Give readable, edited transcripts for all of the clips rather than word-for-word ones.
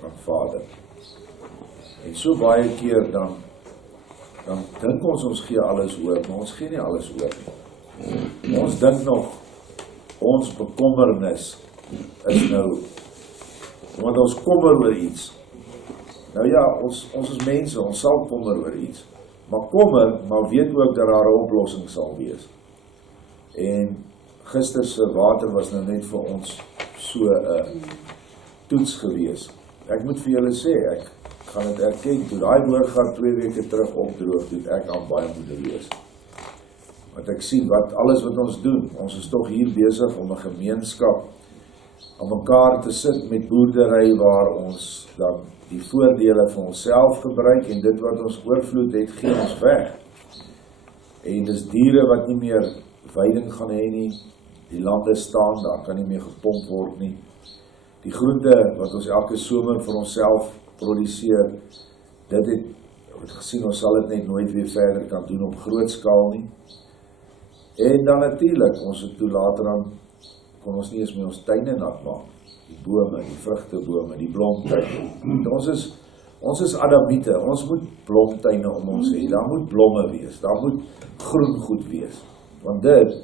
aan Vader. En so baie keer dan dink ons gee alles oor, maar ons gee nie alles oor nie. Ons dink nog, ons bekommernis is nou, want ons kommer oor iets. Nou ja, ons is mense, ons sal kommer oor iets. Maar kommer, maar weet ook dat daar 'n oplossing sal wees. En gister se water was nou net vir ons so 'n toets gewees. Ek moet vir julle sê, ek gaan dit erken, toe daai boorgat 2 weke terug opdroog, toe ek aan baie moedeloos. Want ek sien alles wat ons doen, ons is tog hier besig om 'n gemeenskap aan mekaar te sit met boerdery waar ons dan die voordele vir onsself gebruik en dit wat ons oorvloed het, gee ons weg. En dis diere wat nie meer veiding gaan hê nie, die lande staan, daar kan nie meer gepomp word nie. Die groente wat ons elke somer vir onsself produseer, dit het gesien, ons sal dit net nooit weer verder kan doen op groot skaal nie. En dan natuurlik, ons het toe later aan, kon ons nie eens meer ons tuine nat maak. Die bome, die vrugtebome, die blomtuine. Ons is Adamiete, ons moet blomtuine om ons hê, daar moet blomme wees, daar moet groen goed wees. Want dit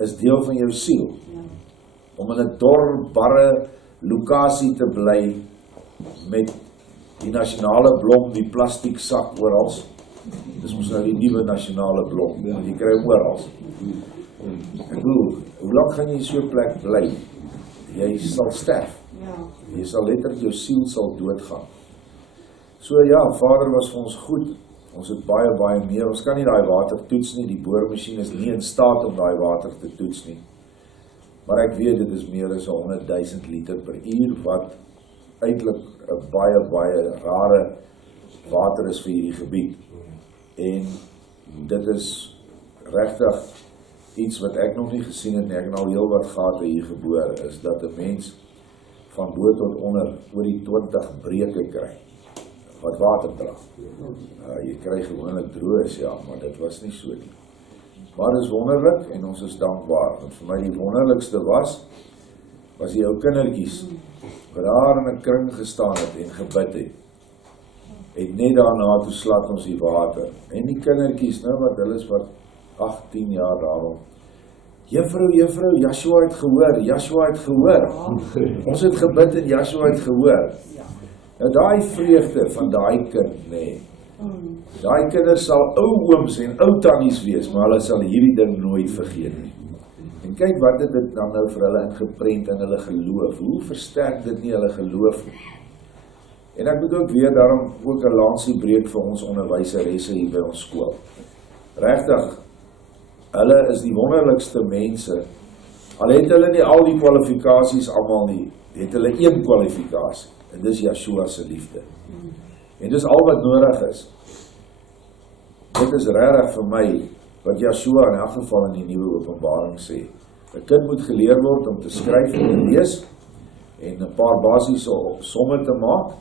is deel van jou siel. Om in 'n dor, barre lokasie te bly met die nasionale blom, die plastiek sak orals. Dis mos nou die nuwe nasionale blom, want jy kry hom orals. Ek bedoel, hoe lank gaan jy in so 'n plek bly? Jy sal sterf. Jy sal letterlik, jou siel sal doodgaan. So ja, Vader was vir ons goed. Ons het baie meer. Ons kan nie daai water toets nie. Die boormasjien is nie in staat om daai water te toets nie. Maar ek weet dit is meer as 100,000 liter per uur wat eintlik 'n baie rare water is vir hierdie gebied. En dit is regtig iets wat ek nog nie gesien het nie. Ek het al heel wat gate hier geboor, is dat 'n mens van bo tot onder oor die 20 breuke kry wat water dra. Jy kry gewoonlik droog, ja, maar dit was nie so nie. Maar dit is wonderlik en ons is dankbaar. Want vir my die wonderlikste was die ou kindertjies wat daar in 'n kring gestaan het en gebid het. En net daarna toe slat ons die water. En die kindertjies, nou wat hulle is wat 18 jaar daarom. Juffrou, Joshua het gehoor. Ons het gebid en Joshua het gehoor. Nou daai vreugde van daai kind, nee. Daai kinders sal ou ooms en ou tannies wees, maar hulle sal hierdie ding nooit vergeet nie. En kyk wat het dit dan nou vir hulle ingeprent in hulle geloof. Hoe versterk dit nie hulle geloof nie? En ek moet ook weer daarom ook 'n lansie breek vir ons onderwyseresse hier by ons skool. Regtig, hulle is die wonderlikste mense. Al het hulle nie al die kwalifikasies almal nie, het hulle een kwalifikasie. En dis Joshua se liefde. En dis al wat nodig is. Dit is regtig vir my wat Joshua in elk geval in die nuwe Openbaring sê. 'n Kind moet geleer word om te skryf en te lees en 'n paar basiese somme te maak.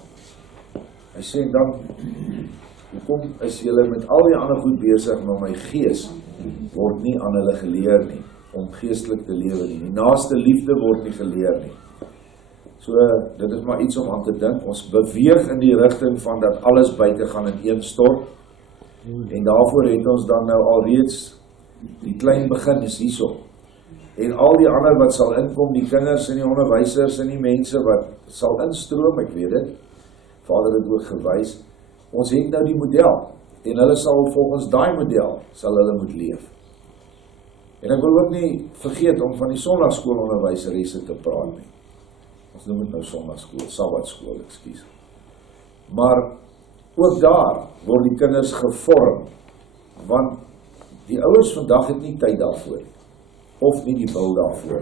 Hy sê dan, hoekom is julle met al die ander goed besig, maar my gees word nie aan hulle geleer nie, om geestelik te lewe nie. Die naaste liefde word nie geleer nie. So, dit is maar iets om aan te dink. Ons beweeg in die rigting van dat alles buite gaan ineenstort. En daarvoor het ons dan nou alreeds die klein begin is hierso. En al die ander wat sal inkom, die kinders en die onderwysers en die mense wat sal instroom, ek weet dit. Vader het ook gewys. Ons het nou die model. En hulle sal volgens daai model sal hulle moet leef. En ek wil ook nie vergeet om van die sonnaarskoolonderwyseresse te praat nie. Ons noem dit nou sonnaarskool, sabbatskool, ekskuus. Maar ook daar word die kinders gevorm, want die ouers vandag het nie tyd daarvoor, of nie die wil daarvoor.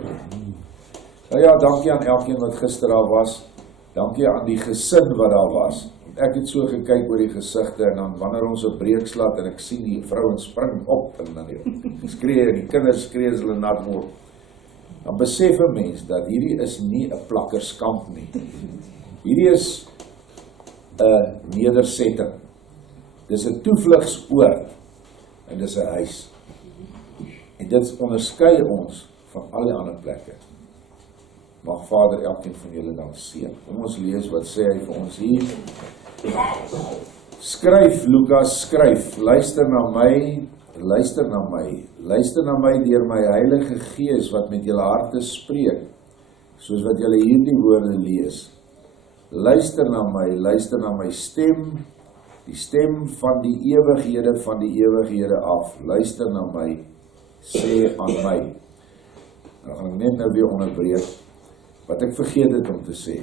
Nou ja, dankie aan elkeen wat gister daar was, dankie aan die gesin wat daar was. Ek het so gekyk oor die gesigte en dan wanneer ons 'n breek slaat en ek sien die vrouens spring op en dan skree en die kinders skree as hulle nat word. Dan besef 'n mens dat hierdie is nie 'n plakkerskamp nie. Hierdie is 'n nedersetting. Dis 'n toevlugsoord en dis 'n huis. En dit onderskei ons van al die ander plekke. Mag Vader elkeen van julle dan seën. Kom ons lees wat sê hy vir ons hier. Skryf, Lukaas, skryf, luister na my, luister na my, luister na my deur my Heilige Gees wat met julle harte spreek, soos wat julle hierdie woorde lees. Luister na my stem, die stem van die ewighede af. Luister na my, sê aan my. Nou gaan ek net nou weer onderbreek wat ek vergeet het om te sê.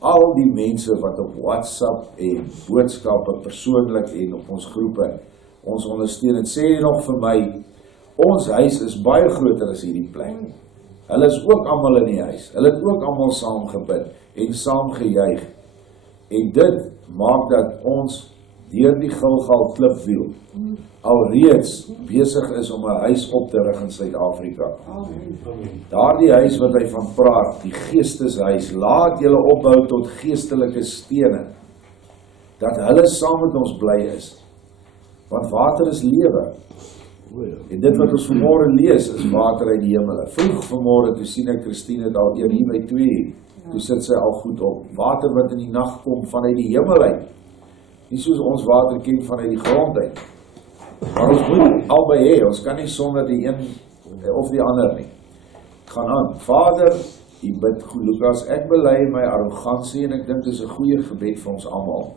Al die mense wat op WhatsApp en boodskappe persoonlik en op ons groepe ons ondersteun, het sê nog vir my, ons huis is baie groter as hierdie plek. Hulle is ook almal in die huis. Hulle het ook almal saam gebid en saam gejuig. En dit maak dat ons deur die Gilgal klipwiel alreeds besig is om 'n huis op te rig in Suid-Afrika. Daardie huis wat hy van praat, die geesteshuis, laat julle opbou tot geestelike stene, dat hulle saam met ons bly is. Want water is lewe. En dit wat ons vanmôre lees, is water uit die hemele. Vroeg vanmôre, toe sien ek Christine het al hier by 2, toe sit sy al goed op. Water wat in die nag kom vanuit die hemel uit. Nie soos ons water ken vanuit die grond uit. Maar ons moet albei hê, ons kan nie sonder die een of die ander nie. Gaan aan. Vader, U bid goed, Lukaas, ek bely my arrogansie en ek dink dit is 'n goeie gebed vir ons almal.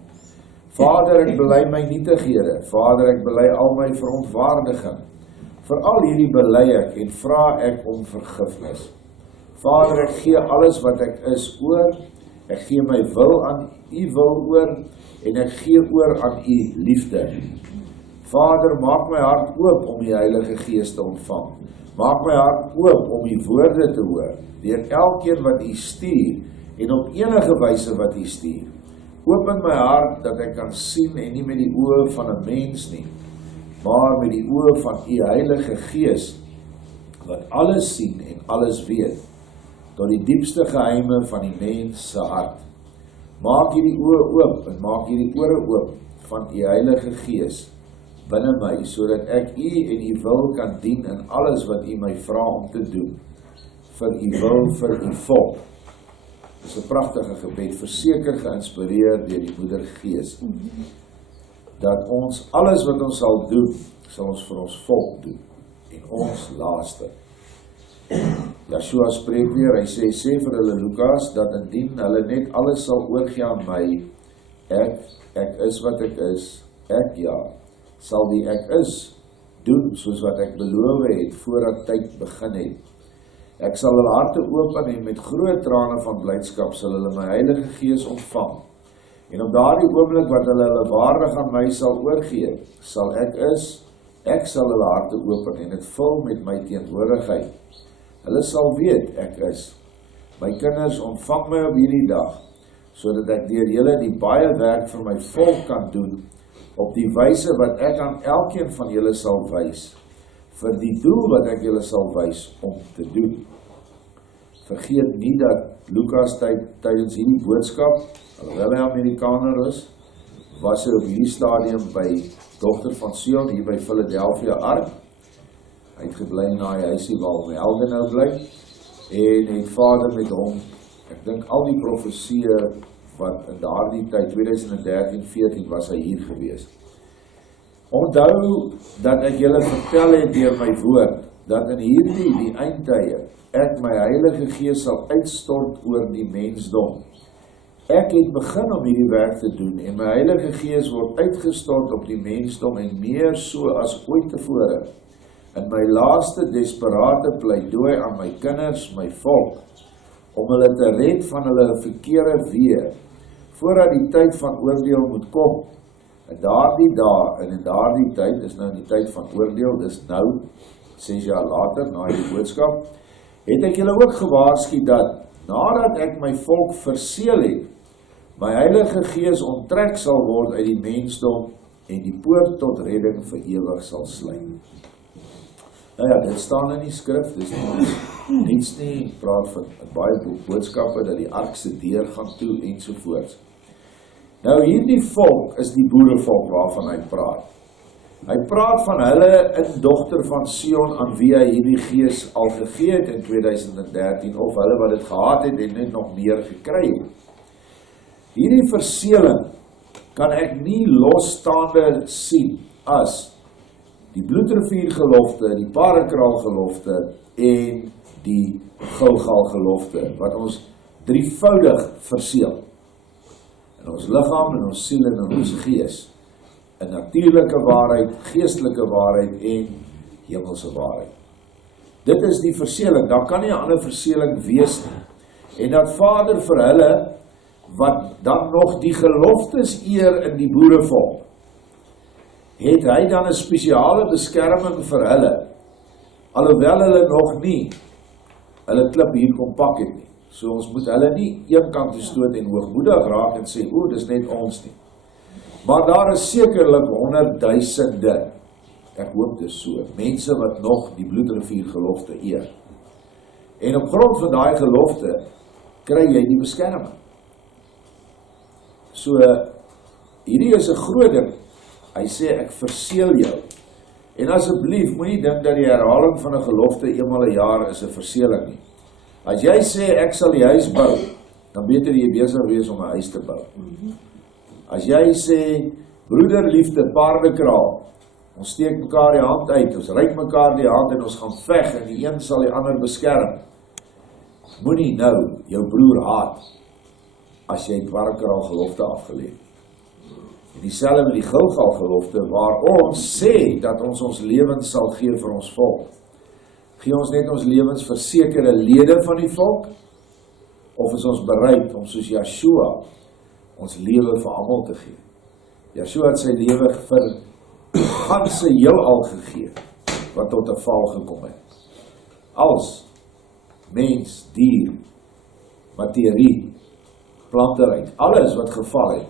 Vader, ek bely my nietighede. Vader, ek bely al my verontwaardiging. Vir al hierdie bely ek en vra ek om vergifnis. Vader, ek gee alles wat ek is oor. Ek gee my wil aan U wil oor en ek gee oor aan U liefde. Vader, maak my hart oop om die Heilige Gees te ontvang. Maak my hart oop om U woorde te hoor, deur elkeen wat U stuur en op enige wyse wat U stuur. Open my hart dat ek kan sien en nie met die oë van 'n mens nie, maar met die oë van U Heilige Gees, wat alles sien en alles weet, tot die diepste geheime van die mens se hart. Maak hierdie oë oop en maak hierdie ore oop van U Heilige Gees binne my, sodat ek U en U wil kan dien in alles wat U my vra om te doen, vir U wil, vir U volk. Dit is 'n pragtige gebed, verseker geïnspireer deur die Moeder Gees, dat ons alles wat ons sal doen, sal ons vir ons volk doen, en ons laaste. Yeshua spreek weer, hy sê vir hulle Lukaas, dat indien hulle net alles sal oorgee aan my, ek is wat ek is, sal die ek is, doen soos wat ek beloof het, voordat tyd begin het. Ek sal hulle harte open en met groot trane van blydskap sal hulle my Heilige Gees ontvang. En op daardie oomblik wat hulle waardig aan my sal oorgee, sal ek sal hulle harte open en dit vul met my teenwoordigheid. Hulle sal weet ek is. My kinders, ontvang my op hierdie dag, sodat ek deur julle die baie werk vir my volk kan doen, op die wyse wat ek aan elkeen van julle sal wys, vir die doel wat ek julle sal wys om te doen. Vergeet nie dat Lukaas tydens hierdie boodskap, alhoewel hy Amerikaner is, was hy op hierdie stadium by dogter van Sion hier by Philadelphia Ark. Hy het gebly na die huisie waar my Helge nou bly, en het Vader met hom, ek dink al die profesieë wat in daardie tyd, 2013-14, was hy hier gewees. Onthou dat ek julle vertel het deur my woord, dat in hierdie, die eindtye, ek my Heilige Gees sal uitstort oor die mensdom. Ek het begin om hierdie werk te doen, en my Heilige Gees word uitgestort op die mensdom, en meer so as ooit tevore. In my laaste desperate pleidooi aan my kinders, my volk, om hulle te red van hulle verkeerde weë, voordat die tyd van oordeel moet kom. In daardie dae en in daardie tyd, is nou die tyd van oordeel, dis nou, 6 jaar later, na die boodskap, het ek julle ook gewaarsku dat, nadat ek my volk verseël het, my Heilige Gees onttrek sal word uit die mensdom, en die poort tot redding vir ewig sal sluit. Nou ja, dit staan in die skrif, dis niets nie, praat van baie boodskappe, dat die ark se deur gaan toe, ensovoorts. Nou hierdie volk is die boerevolk waarvan hy praat. Hy praat van hulle in dogter van Sion aan wie hy hierdie gees al gegee het in 2013 of hulle wat dit gehad het en net nog meer gekry het. Hierdie verseeling kan ek nie losstaande sien as die bloedrivier gelofte, die paardekraal gelofte en die Gilgal gelofte wat ons drievoudig verseel in ons liggaam, in ons siel en in ons gees. 'n natuurlike waarheid, geestelike waarheid en hemelse waarheid. Dit is die verseeling, daar kan nie 'n ander verseeling wees nie. En dat Vader vir hulle, wat dan nog die geloftes eer in die boerevolk, het hy dan 'n spesiale beskerming vir hulle, alhoewel hulle nog nie hulle klip hier kom pak het nie. So ons moet hulle nie een kant toe stoot en hoogmoedig raak en sê, o, dis net ons nie. Maar daar is sekerlik 100,000, ek hoop dis so, mense wat nog die bloedrivier gelofte eer. En op grond van daai gelofte, kry jy die beskerming. So, hierdie is 'n groot ding. Hy sê, ek verseel jou. En asseblief, moenie dink dat die herhaling van 'n gelofte eenmal 'n jaar is 'n verseeling nie. As jy sê, ek sal die huis bou, dan beter jy besig wees om 'n huis te bou. As jy sê, broederliefde, paardekraal, ons steek mekaar die hand uit, ons reik mekaar die hand en ons gaan veg en die een sal die ander beskerm. Moenie nou jou broer haat as jy paardekraal gelofte afgeleef. En dieselfde met die Gilgal gelofte waar ons sê dat ons ons lewens sal gee vir ons volk. Gee ons net ons lewens vir sekere lede van die volk of is ons bereid om soos Yeshua ons lewe vir almal te gee? Yeshua het sy lewe vir ganse heelal gegee wat tot 'n val gekom het. Als mens, dier, materie, planteryk, alles wat geval het,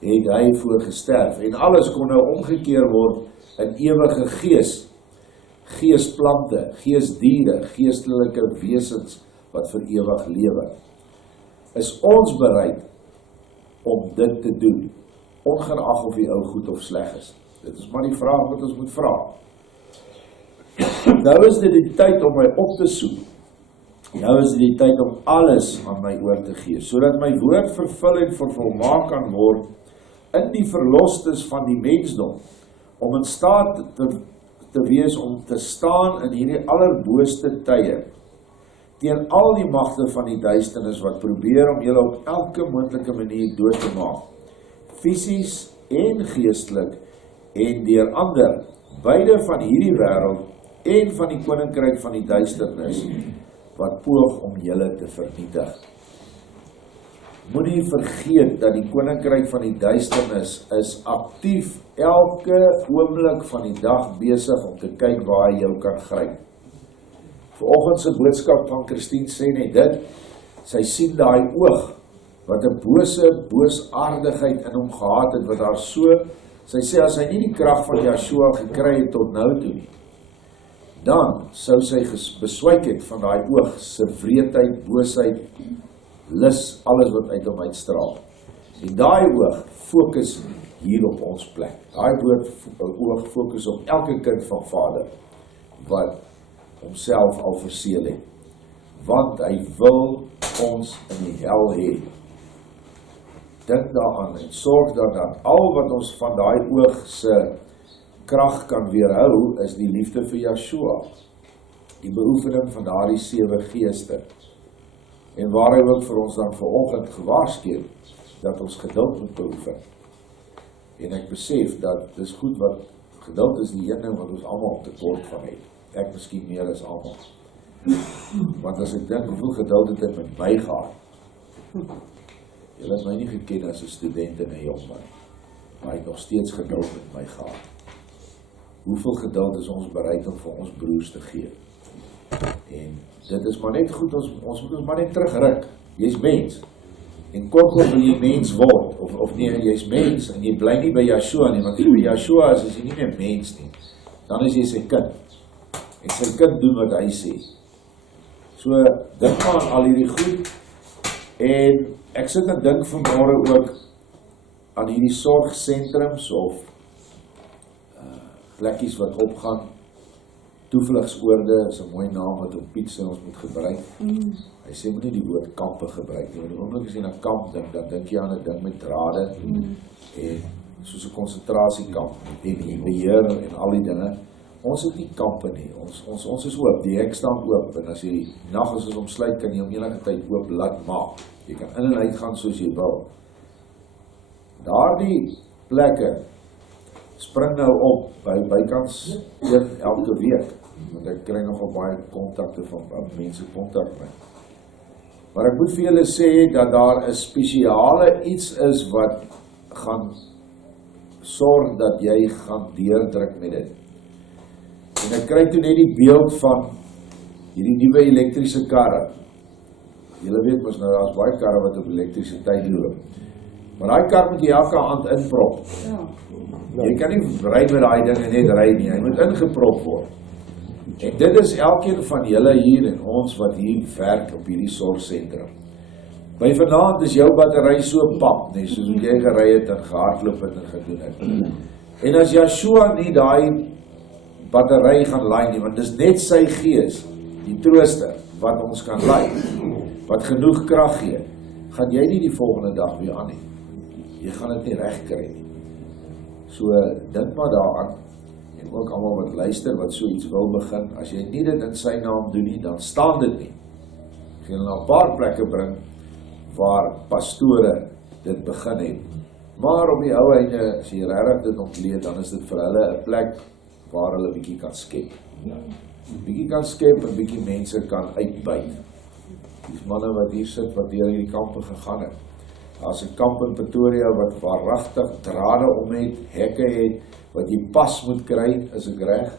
het hy voor gesterf en alles kon nou omgekeer word in ewige gees, geesplante, geesdiere, geestelike wesens wat vir ewig lewe. Is ons bereid om dit te doen, ongeag of die ou goed of sleg is? Dit is maar die vraag wat ons moet vra. Nou is dit die tyd om my op te soek. Nou is dit die tyd om alles aan my oor te gee, sodat my woord vervul en vervolmaak kan word in die verlostes van die mensdom, om in staat te wees om te staan in hierdie allerbooste tye, teen al die magte van die duisternis wat probeer om julle op elke moontlike manier dood te maak, fisies en geestelik, en deur ander, beide van hierdie wêreld en van die koninkryk van die duisternis, wat poog om julle te vernietig. Moenie vergeet dat die koninkryk van die duisternis is aktief elke oomblik van die dag besig om te kyk waar hy jou kan gryp. Vanoggend se boodskap van Christine sê net dit, sy sien daai oog, wat 'n boosaardigheid in hom gehad het, wat daar so, sy sê as hy nie die krag van Yeshua gekry het tot nou toe nie, dan sou sy beswyk het van daai oog, se wreedheid, boosheid, lus, alles wat uit hom uitstraal. En daai oog fokus hier op ons plek. Daai oog fokus op elke kind van Vader, wat homself al verseel het. Want hy wil ons in die hel hê. Dink daaraan en sorg dat al wat ons van daai oog se krag kan weerhou, is die liefde vir Yeshua. Die beoefening van daardie 7 geeste. En waar hy ook vir ons dan vanoggend gewaarsku, dat ons geduld moet beoefen. En ek besef dat dis goed wat, geduld is die een ding wat ons almal tekort van het. Ek miskien meer as almal. Want as ek dink, hoeveel geduld het ek met my gehad? Julle het my nie geken as 'n student en 'n jongman, maar hy het nog steeds geduld met my gehad. Hoeveel geduld is ons bereid om vir ons broers te gee? En dit is maar net goed, ons moet ons maar net terugruk. Jy's mens. En kortliks wil jy mens word, of nee, jy's mens, en jy bly nie by Yeshua nie, want as jy by Yeshua is jy nie meer mens nie. Dan is jy sy kind. En sy kind doen wat hy sê. So, dink maar aan al hierdie goed, en ek sit en dink vanmôre ook aan hierdie sorgsentrums, of plekkies wat opgaan. Toevlugsoorde is 'n mooi naam wat op Piet sê ons moet gebruik. Hy sê moet nie die woord kampe gebruik nie, want die oomblik as jy na kamp dink, dan dink jy aan 'n ding met drade en soos 'n konsentrasiekamp en die beheer en al die dinge. Ons het nie kampe nie, ons is oop, die hek staan oop, en as jy die nag as ons omsluit, kan jy om enige tyd oop laat maak. Jy kan in en uit gaan soos jy wil. Daardie plekke spring nou op bykans elke week, want ek kry nogal baie kontakte van mense kontak my. Maar ek moet vir julle sê dat daar 'n spesiale iets is wat gaan sorg dat jy gaan deurdruk met dit. En ek kry toe net die beeld van hierdie nuwe elektriese karre. Julle weet mos nou, daar's baie karre wat op elektrisiteit loop. Maar daai kar moet jy elke aand inprop. Jy kan nie ry met daai ding en net ry nie, hy moet ingeprop word. En dit is elkeen van julle hier en ons wat hier werk op hierdie sorgsentrum. By vanaand is jou battery so pap, nee, soos wat jy gery het en gehardloop het en gedoen het. En as Yeshua nie daai battery gaan laai nie, want dis net sy gees, die trooster, wat ons kan laai, wat genoeg krag gee, gaan jy nie die volgende dag weer aan nie. Jy gaan dit nie reg kry nie. So, dink maar daaraan, en ook almal wat luister, wat so iets wil begin, as jy nie dit in sy naam doen nie, dan staan dit nie. Ek gaan na 'n paar plekke bring, waar pastore dit begin het. Maar op die ou einde, as jy regtig dit ontleed, dan is dit vir hulle 'n plek, waar hulle bietjie kan skep. Bietjie kan skep en bietjie mense kan uitbuit. Die manne wat hier sit, wat deur hierdie kampe gegaan het. Daar's 'n kamp in Pretoria wat waaragtig drade om het, hekke het, wat jy pas moet kry, is ek reg,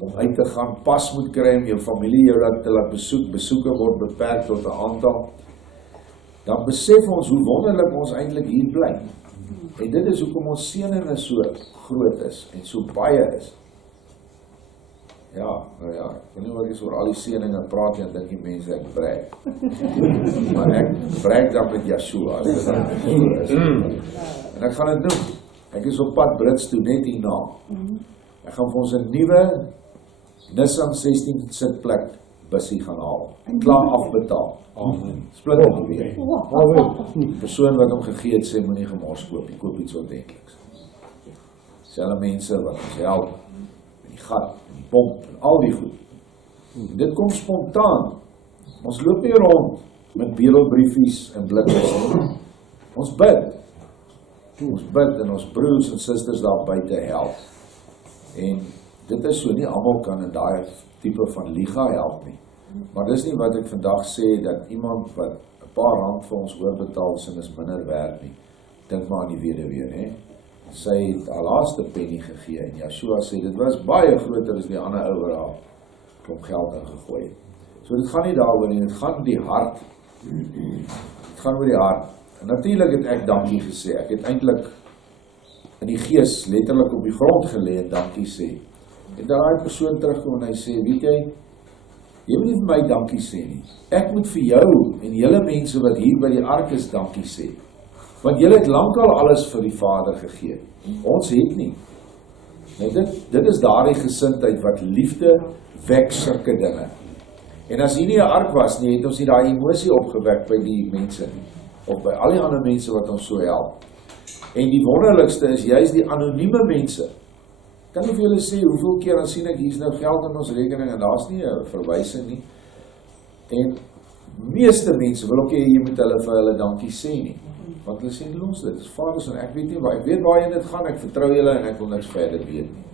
om uit te gaan, pas moet kry om jou familie jou te laat besoeke word beperk tot 'n aantal. Dan besef ons hoe wonderlik ons eintlik hier bly. En dit is hoekom ons seëninge so groot is en so baie is. Ja, nou ja, ek weet nie wat ek oor al die seëninge praat en dink die mense ek brek. Maar ek brek dan met Yeshua. En ek gaan dit doen. Ek is op pad Brits toe net hierna. Ek gaan vir ons 'n nuwe Nissan 16 sitplek bussie gaan haal. Klaar afbetaal. Amen. Splinte weer. Die persoon wat hom gegee het sê moenie gemors koop, jy koop iets ordentliks. Selfe mense wat ons help met die gat, en die pomp en al die goed. En dit kom spontaan. Ons loop nie rond met bedelbriefies en blikkies nie. Ons bid. Ons bid en ons broers en susters daar buite help. En dit is so, nie almal kan in daai tipe van liga help nie. Maar dis nie wat ek vandag sê, dat iemand wat 'n paar rand vir ons oorbetaal sin is minder werd nie. Dink maar aan die weduwee, hè. Sy het haar laaste penny gegee en Yeshua sê, dit was baie groter as die ander ou wat haar klomp geld ingegooi het. So dit gaan nie daaroor nie, dit gaan die hart. Dit gaan oor die hart. En natuurlik het ek dankie gesê, ek het eintlik in die gees letterlik op die grond gelê en dankie sê. En daai persoon terugkom en hy sê, weet jy moet nie vir my dankie sê nie. Ek moet vir jou en julle mense wat hier by die ark is dankie sê. Want julle het lankal alles vir die Vader gegee. Ons het nie. Nou dit is daardie gesindheid wat liefde wek sulke dinge. En as hier nie 'n ark was nie, het ons nie daai emosie opgewek by die mense nie. Of by al die ander mense wat ons so help. En die wonderlikste is juist die anonieme mense. Kan nie vir julle sê, hoeveel keer dan sien ek, hier is nou geld in ons rekening en daar's nie 'n verwysing nie. En meeste mense wil ook jy moet hulle vir hulle dankie sê nie. Want hulle sê, los dit, is Vader en ek weet nie waar, ek weet waar jy dit gaan, ek vertrou julle en ek wil niks verder weet nie.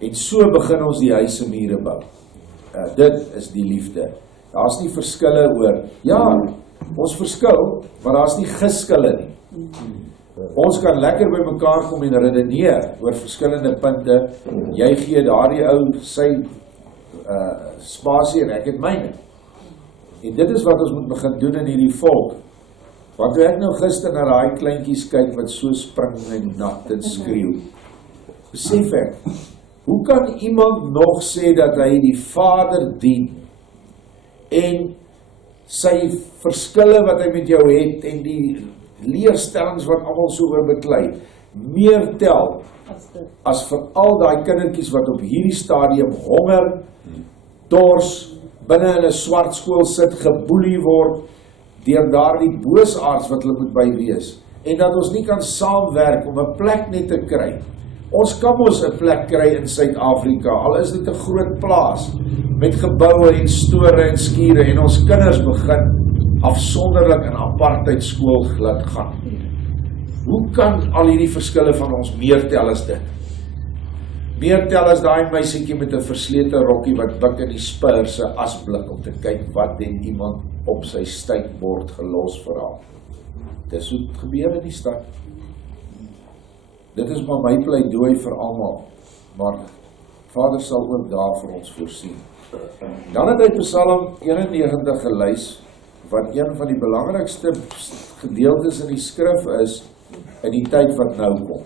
En so begin ons die huise mure bou. Dit is die liefde. Daar's nie verskille oor, ja, ons verskil, maar daar's nie geskille nie. Ons kan lekker by mekaar kom en redeneer oor verskillende punte. Jy gee daardie ou sy spasie en ek het myne. En dit is wat ons moet begin doen in hierdie volk. Want toe ek nou gister na daai kleintjies kyk wat so spring en nat en skreeu, besef ek, hoe kan iemand nog sê dat hy die Vader dien en sy verskille wat hy met jou het en die leerstellings wat almal so oor beklei, meer tel as vir al daai kindertjies wat op hierdie stadium honger, dors, binne in 'n swart skool sit, geboelie word, deur daardie boosaards wat hulle moet by wees, en dat ons nie kan saamwerk om 'n plek net te kry. Ons kan ons 'n plek kry in Suid-Afrika, al is dit 'n groot plaas, met geboue en store en skure, en ons kinders begin afsonderlik in apartheid skool gaan. Hoe kan al hierdie verskille van ons meer tel as dit? Meer tel as daai meisietjie met 'n verslete rokkie wat buk in die spur se asblik om te kyk wat het iemand op sy stykbord gelos vir haar. Dis hoe dit gebeur in die stad. Dit is maar my pleidooi vir almal, maar Vader sal ook daar vir ons voorsien. Dan het hy Psalm 91 gelys, wat een van die belangrikste gedeeltes in die skrif is, in die tyd wat nou kom.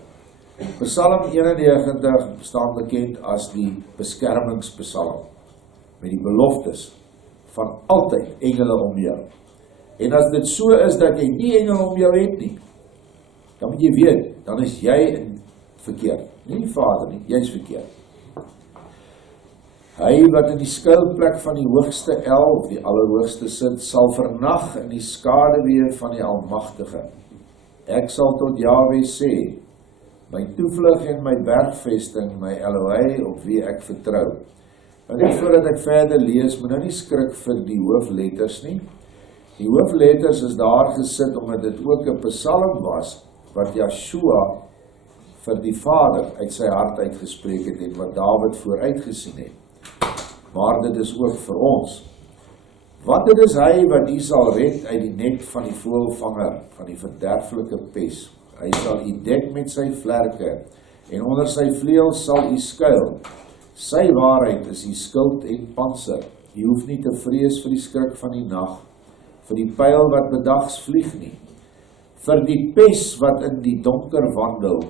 Psalm 91 staan bekend as die beskermingspsalm, met die beloftes van altyd engele om jou. En as dit so is dat jy nie engele om jou het nie, dan moet jy weet, dan is jy verkeerd. Nie die Vader nie, jy is verkeerd. Hy wat in die skuilplek van die hoogste El, die allerhoogste sit, sal vernag in die skaduwee van die Almagtige. Ek sal tot Jahwe sê, my toevlug en my bergvesting, my Elohei op wie ek vertrou. En net voordat ek verder lees, moet nou nie skrik vir die hoofletters nie. Die hoofletters is daar gesit omdat dit ook 'n psalm was wat Joshua vir die Vader uit sy hart uitgespreek het en wat Dawid vooruitgesien het. Maar dit is ook vir ons. Want dit is hy wat u sal red uit die net van die voëlvanger, van die verderflike pes. Hy sal u dek met sy vlerke, en onder sy vleuels sal u skuil. Sy waarheid is u skild en panser. U hoef nie te vrees vir die skrik van die nag, vir die pyl wat bedags vlieg nie, vir die pes wat in die donker wandel,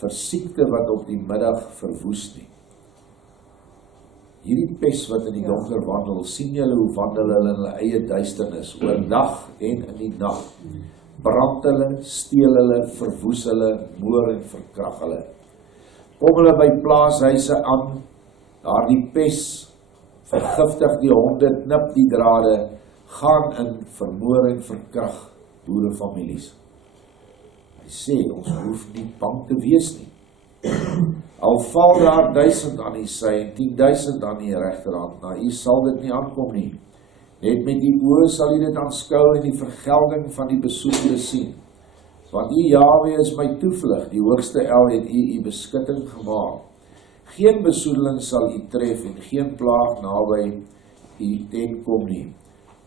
vir siekte wat op die middag verwoes nie. Hierdie pes wat in die donker wandel, sien julle hoe wandel hulle in hulle eie duisternis, oordag en in die nag. Brand hulle, steel hulle, verwoes hulle, moor en verkrag hulle. Kom hulle by plaashuise aan, daar die pes, vergiftig die honde, knip die drade, gaan in, vermoor en verkrag boerefamilies. Hy sê, ons hoef nie bang te wees nie. Al val daar 1000 aan die sy en 10.000 aan die regterhand, na u sal dit nie aankom nie. Net met die oë sal u dit aanskou en die vergelding van die besoekende sien. Want u Jahwe is my toevlug, die hoogste El het u beskutting gemaak. Geen besoedeling sal u tref en geen plaag naby u tent kom nie.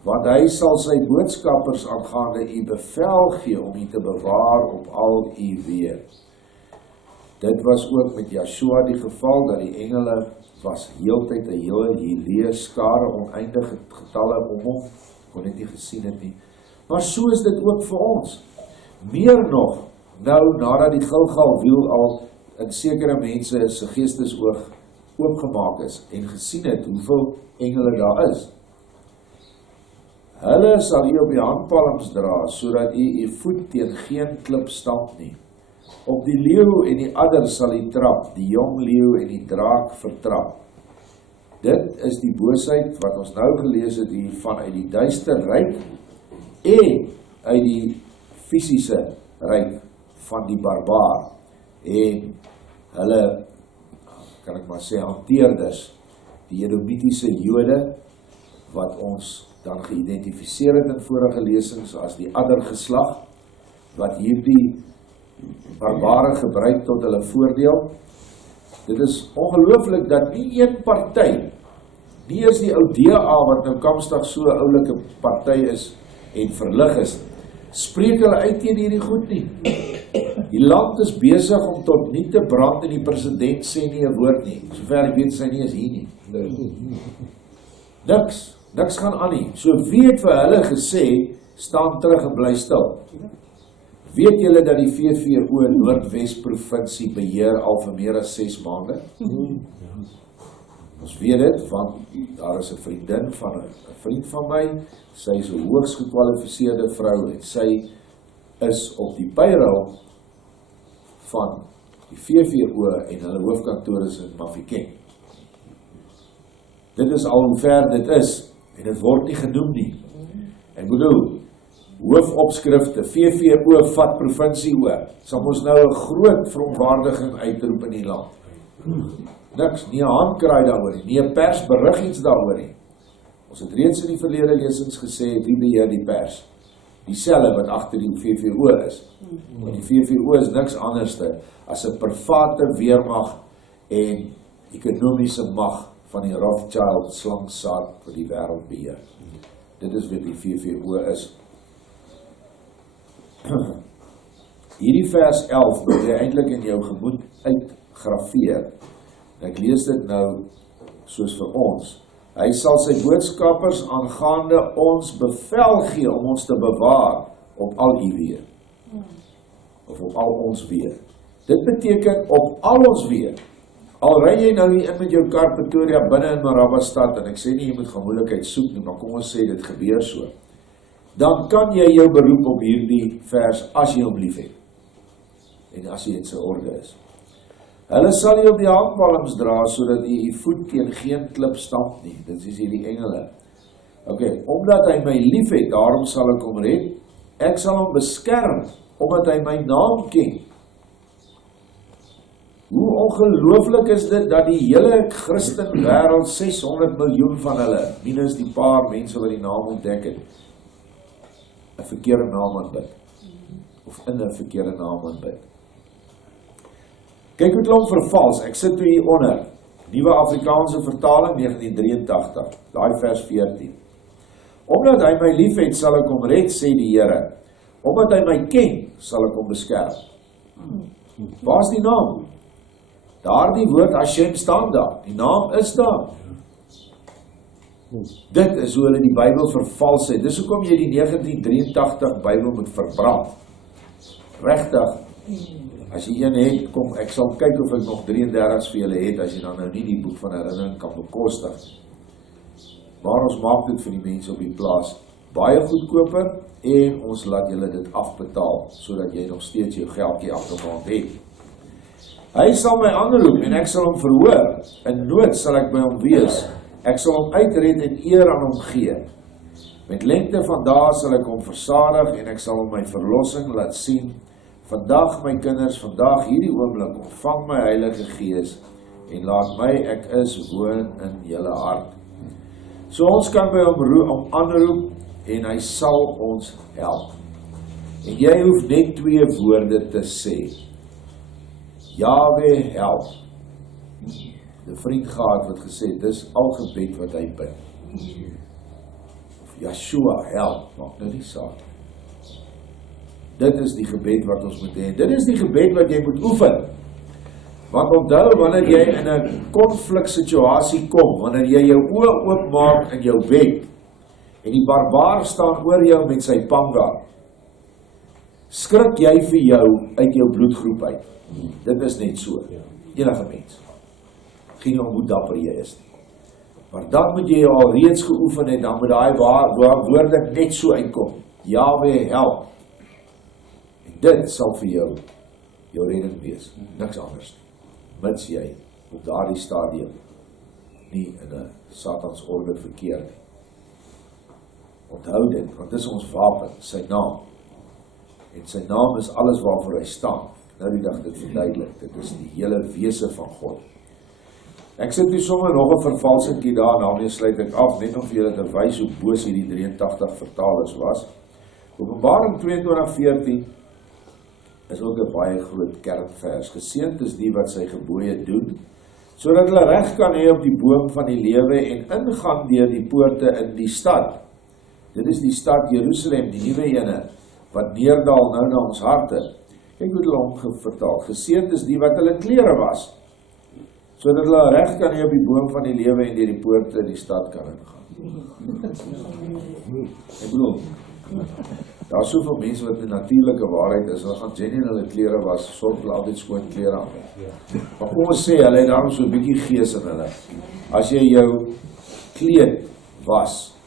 Want hy sal sy boodskappers aangaande u bevel gee om u te bewaar op al u weë. Dit was ook met Joshua die geval, dat die engele was heeltyd 'n hele skare, oneindige getalle om hom, kon dit nie gesien het nie. Maar so is dit ook vir ons. Meer nog, nou nadat die Gilgalwiel al in sekere mense se geestesoog oopgemaak is en gesien het hoeveel engele daar is. Hulle sal u op die handpalms dra, sodat u voet teen geen klip stamp nie. Op die leeu en die adder sal u trap, die jong leeu en die draak vertrap. Dit is die boosheid wat ons nou gelees het hier vanuit die duister ryk en uit die fisiese ryk van die barbaar. En hulle, kan ek maar sê, hanteerders, die Edomitiese Jode, wat ons dan geïdentifiseer het in vorige lesings as die addergeslag, wat hierdie barbare gebruik tot hulle voordeel. Dit is ongelooflik dat nie een party, nie is die ou DA wat nou kamstig so 'n oulike party is en verlig is, spreek hulle uit teen hierdie goed nie. Die land is besig om tot nie te brand en die president sê nie 'n woord nie. Sover ek weet, sy nie is hier nie. Niks gaan aan nie. So wie het vir hulle gesê, staan terug en bly stil? Weet julle dat die VVO Noordwes provinsie beheer al vir meer as 6 maande? Ons weet dit, want daar is 'n vriendin van 'n vriend van my, sy is 'n hoogs gekwalifiseerde vrou en sy is op die payroll van die VVO en hulle hoofkantoor is in Mafeking. Dit is al hoe ver dit is, en dit word nie genoem nie. Ek bedoel, hoofopskrifte, VVO vat provinsie oor, sal ons nou 'n groot verontwaardiging uitroep in die land. Niks, nie 'n handkraai daaroor nie, nie 'n persberig iets daaroor nie. Ons het reeds in die verlede lesings gesê, wie beheer die pers? Dieselfde wat agter die VVO is. Want die VVO is niks anderste as 'n private weermag en ekonomiese mag van die Rothschild slangsaad wat die wêreld beheer. Dit is wat die VVO is. Hierdie vers 11 moet jy eintlik in jou gemoed uitgrafeer. Ek lees dit nou soos vir ons. Hy sal sy boodskappers aangaande ons bevel gee om ons te bewaar op al u weer. Of op al ons weer. Dit beteken op al ons weer. Al ry jy nou hier in met jou kar Pretoria binne in Marabastad, en ek sê nie jy moet gaan moeilikheid soek nie, maar kom ons sê dit gebeur so. Dan kan jy jou beroep op hierdie vers as jy hom lief het. En as jy in sy orde is. Hulle sal jy op die handpalms dra, sodat jy die voet teen geen klip stamp nie. Dit is hierdie engele. Omdat hy my lief het, daarom sal ek hom red. Ek sal hom beskerm, omdat hy my naam ken. Hoe ongelooflik is dit, dat die hele Christen wêreld, 600 miljoen van hulle, minus die paar mense wat die naam ontdek het, 'n verkeerde naam aanbid. Of in 'n verkeerde naam aanbid. Kyk hoe klomp vervals, ek sit toe hier onder, Nuwe Afrikaanse vertaling 1983, daai vers 14. Omdat hy my lief het, sal ek hom red, sê die Here. Omdat hy my ken, sal ek hom beskerm. Waar is die naam? Daardie woord Hashem staan daar, die naam is daar. Dit is hoe hulle die Bybel vervals het. Dis hoekom jy die 1983 Bybel moet verbrand. Regtig, as jy een het, kom, ek sal kyk of ek nog 33 vir julle het, as jy dan nou nie die boek van herinnering kan bekostig. Maar ons maak dit vir die mense op die plaas baie goedkoper, en ons laat julle dit afbetaal, sodat jy nog steeds jou geldjie afgemaak het. Hy sal my aanroep, en ek sal hom verhoor. In nood sal ek by hom wees. Ek sal hom uitred en eer aan hom gee. Met lengte van dae sal ek hom versadig, en ek sal hom my verlossing laat sien. Vandag, my kinders, vandag hierdie oomblik, ontvang my Heilige Gees, en laat my, ek is, woon in julle hart. So ons kan by hom aanroep, en hy sal ons help. En jy hoef net 2 woorde te sê. Yahweh help. 'n vriend gehad wat gesê, dis al gebed wat hy bid. Of Yeshua help, maak nou nie saak. Dit is die gebed wat ons moet hê. Dit is die gebed wat jy moet oefen. Want onthou, wanneer jy in 'n konfliksituasie kom, wanneer jy jou oë oopmaak in jou bed, en die barbaar staan oor jou met sy panga, skrik jy vir jou uit jou bloedgroep uit. Dit is net so. Enige mens. Geen om hoe dapper jy is nie. Maar dan moet jy al reeds geoefen het, dan moet daai woorde net so uitkom. Yahweh help. En dit sal vir jou redding wees. Niks anders nie. Mits jy op daardie stadium nie in 'n Satans orde verkeer nie. Onthou dit, want dit is ons wapen, sy naam. En sy naam is alles waarvoor hy staan. Nou die dag dit verduidelik, dit is die hele wese van God. Ek sit nie sommer nog 'n vervalsingkie daar, daarmee sluit ek af, net om vir julle te wys hoe boos hierdie 83 vertalers was. Openbaring 22:14 is ook 'n baie groot kernvers. Geseënd is die wat sy gebooie doen, sodat hulle reg kan hê op die boom van die lewe en ingaan deur die poorte in die stad. Dit is die stad Jerusalem, die nuwe ene, wat neerdal nou na ons harte. Kyk hoe hulle hom vertaal. Geseënd is die wat hulle klere was, sodat hulle reg kan hê op die boom van die lewe en deur die poorte in die stad kan ingaan. Ek bedoel, daar is soveel mense wat die natuurlike waarheid is, hulle gaan genuine hulle klere was, sorg hulle altyd skoon klere aan. Maar kom ons sê, hulle het daarom so 'n bietjie gees in hulle. As jy jou kleed was,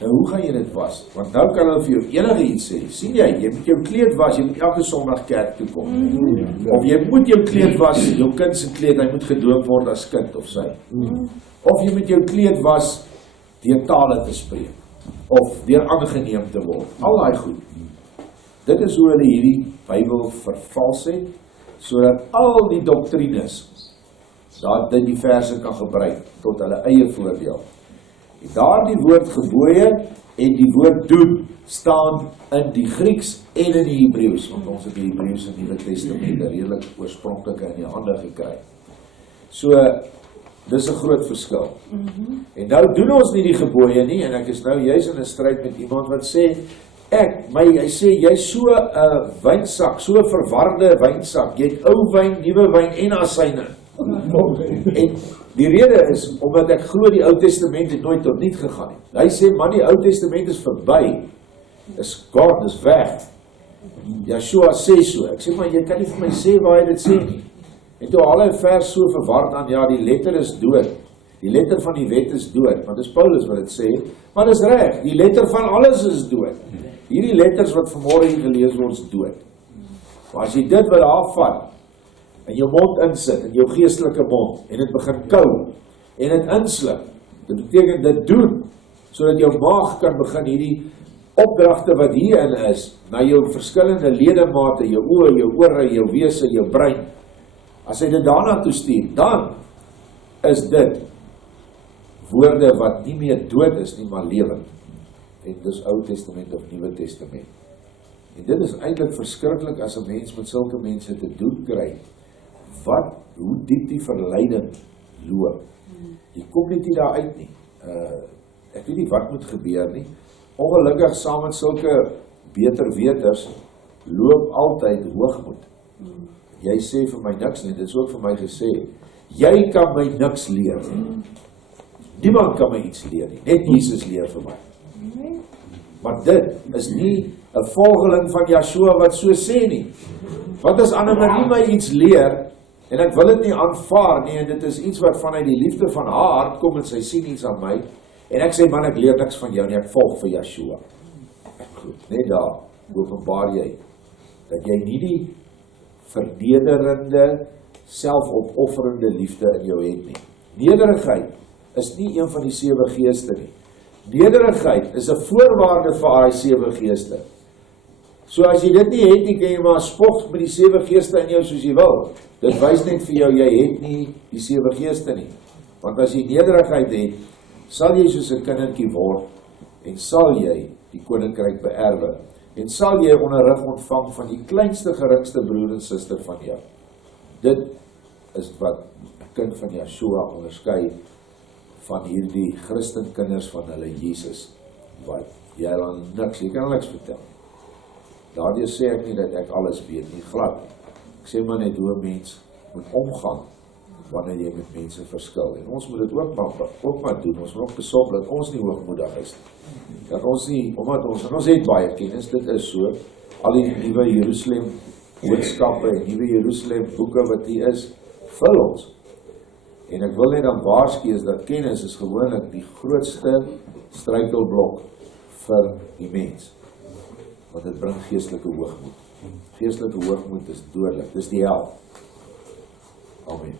Nou hoe gaan jy dit was? Want nou kan hulle vir jou enige iets sê. Sien jy moet jou kleed was, jy moet elke Sondag kerk toe kom. Of jy moet jou kleed was, jou kind se kleed, hy moet gedoop word as kind of sy. Of jy moet jou kleed was, deur tale te spreek. Of deur aangeneem te word. Al daai goed. Dit is hoe hulle hierdie Bybel vervals het, sodat al die doktrines, dat dit die verse kan gebruik, tot hulle eie voordeel. Daar die woord gebooie en die woord doen, staan in die Grieks en in die Hebreeus, want ons het die Hebreeus en die Nuwe Testament redelik oorspronklike in die hande gekry. So, dis 'n groot verskil. En nou doen ons nie die gebooie nie, en ek is nou juis in 'n stryd met iemand wat sê, hy sê, jy's so 'n wynsak, so 'n verwarde wynsak, jy het ou wyn, nuwe wyn en asyne. En die rede is, omdat ek glo die Ou Testament het nooit tot niet gegaan nie. Hy sê, man, die Ou Testament is verby, is God, is weg. Yeshua sê so, ek sê, maar jy kan nie vir my sê waar hy dit sê nie. En toe al hy vers so verward aan, ja, die letter is dood, die letter van die wet is dood, want dis Paulus wat dit sê, maar dis reg, die letter van alles is dood. Hierdie letters wat vanmôre hier gelees word is dood. Maar as jy dit wil afvat, in jou mond insit, in jou geestelike mond, en dit begin kou, en dit insluk, dit beteken dit doen, sodat jou maag kan begin hierdie opdragte wat hierin is, na jou verskillende ledemate, jou oë, jou ore, jou wese, jou brein, as hy dit daarna toestuur, dan is dit woorde wat nie meer dood is nie, maar lewend. En dis Ou Testament of Nuwe Testament. En dit is eintlik verskriklik as 'n mens met sulke mense te doen kry. Hoe diep die verleiding loop. Jy kom net nie daar uit nie. Ek weet nie wat moet gebeur nie. Ongelukkig saam met sulke beter weters loop altyd hoogmoed. Jy sê vir my niks nie, dit is ook vir my gesê. Jy kan my niks leer nie. Niemand kan my iets leer nie, net Jesus leer vir my. Maar dit is nie 'n volgeling van Yeshua wat so sê nie. Wat as Annemarie my iets leer, en ek wil dit nie aanvaar nie, en dit is iets wat vanuit die liefde van haar hart kom, en sy sien iets aan my, en ek sê, man, ek leer niks van jou nie, ek volg vir Yeshua. Net daar, openbaar jy, dat jy nie die vernederende, selfopofferende liefde in jou het nie. Nederigheid is nie een van die 7 geeste nie. Nederigheid is 'n voorwaarde vir daai 7 geeste. So as jy dit nie het nie, kan jy maar spog met die 7 geeste in jou soos jy wil. Dit wys net vir jou, jy het nie die 7 geeste nie. Want as jy nederigheid het, sal jy soos 'n kindertjie word, en sal jy die koninkryk beerwe, en sal jy onderrig ontvang van die kleinste gerigste broer en suster van jou. Dit is wat 'n kind van Yeshua onderskei van hierdie Christenkinders van hulle Jesus, wat jy kan niks vertel. Daardeur sê ek nie dat ek alles weet nie, glad nie. Ek sê maar net hoe 'n mens moet omgaan wanneer jy met mense verskil. En ons moet dit ook maar doen. Ons moet ook besorg dat ons nie hoogmoedig is nie. Dat ons nie, omdat ons het baie kennis, dit is so. Al die nuwe Jerusalem boodskappe en nuwe Jerusalem boeke wat hier is, vul ons. En ek wil net dan waarsku is dat kennis is gewoonlik die grootste struikelblok vir die mens. Want dit bring geestelike hoogmoed. Geestelike hoogmoed is dodelik, dis die hel. Amen.